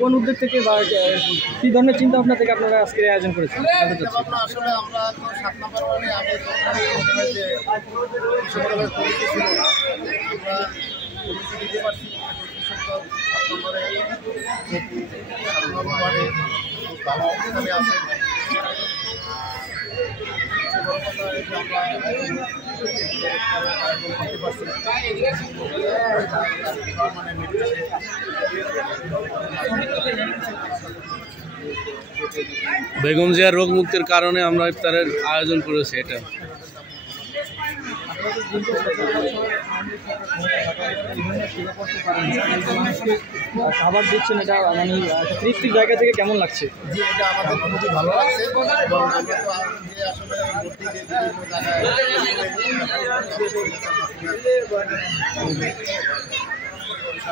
কোন উদ্যোগ থেকে বা কী ধরনের চিন্তা ভাবনা থেকে আপনারা আজকে আয়োজন করেছেন? আসলে আমরা তো 7 নম্বর ওয়ার্ডে আগে যে কৃষকদের কমিটি ছিল না, আমরা কমিটি দিতে পারছি। কৃষক 7 নম্বরে 7 নম্বর ওয়ার্ডে খুব ভালো অবস্থানে আছে। বেগম জিয়ার রোগ মুক্তির কারণে আমরা ইফতারের আয়োজন করেছি। এটা খাবার দিচ্ছেন, এটা মানে তৃপ্তির জায়গা থেকে কেমন লাগছে? জি, এটা আমাদের খুবই ভালো লাগছে। এবং আমরা তো যে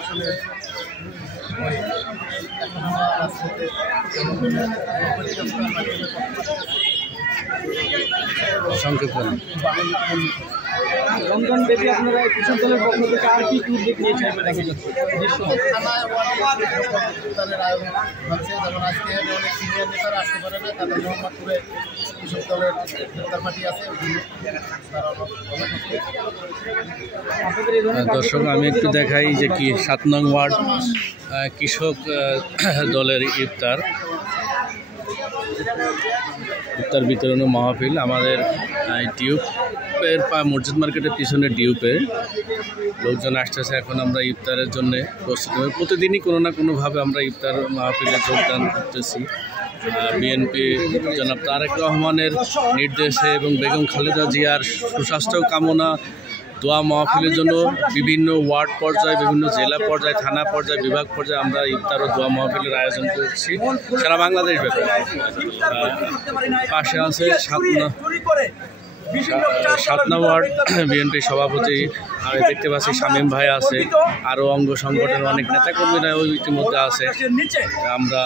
আসলে সংক্ষেপে রমজান ব্যাপী আপনারা কৃষক দলের পক্ষ থেকে আর কি উদ্যোগ নিয়েছেন দেখা যাচ্ছে? ইফতারের আয়োজন হচ্ছে, যেমন আজকে অনেক সিনিয়র নেতারা আসতে পারে না, তাদের মোহাম্মদপুরে কৃষক দলের ইফতার পার্টি আছে। দর্শক, আমি একটু দেখাই যে কি 7 নং ওয়ার্ড কৃষক দলের ইফতার বিতরণ মাহফিল আমাদের ডিউপের মসজিদ মার্কেটের পিছনে ডিউপে লোকজন আসতেছে। এখন আমরা ইফতারের জন্য প্রস্তুত হই। প্রতিদিনই কোনো না কোনোভাবে আমরা ইফতার মাহফিলে যোগদান করতেছি। বিএনপি জনাব তারেক রহমানের নির্দেশে এবং বেগম খালেদা জিয়ার সুস্বাস্থ্য কামনা দোয়া মাহফিলের জন্য বিভিন্ন ওয়ার্ড পর্যায়ে, বিভিন্ন জেলা পর্যায়ে, থানা পর্যায়ে, বিভাগ পর্যায়ে আমরা ইফতার ও দোয়া মাহফিলের আয়োজন করছি সারা বাংলাদেশ ব্যাপী। পাশে আছে 7 নং ওয়ার্ড বিএনপি সভাপতি আমি দেখতে পাচ্ছি শামীম ভাই আছে, আরও অঙ্গ সংগঠনের অনেক নেতাকর্মীরাও ইতিমধ্যে আছে। আমরা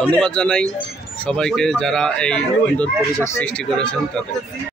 ধন্যবাদ জানাই সবাইকে যারা এই সুন্দর পরিবেশ সৃষ্টি করেছেন তাদের।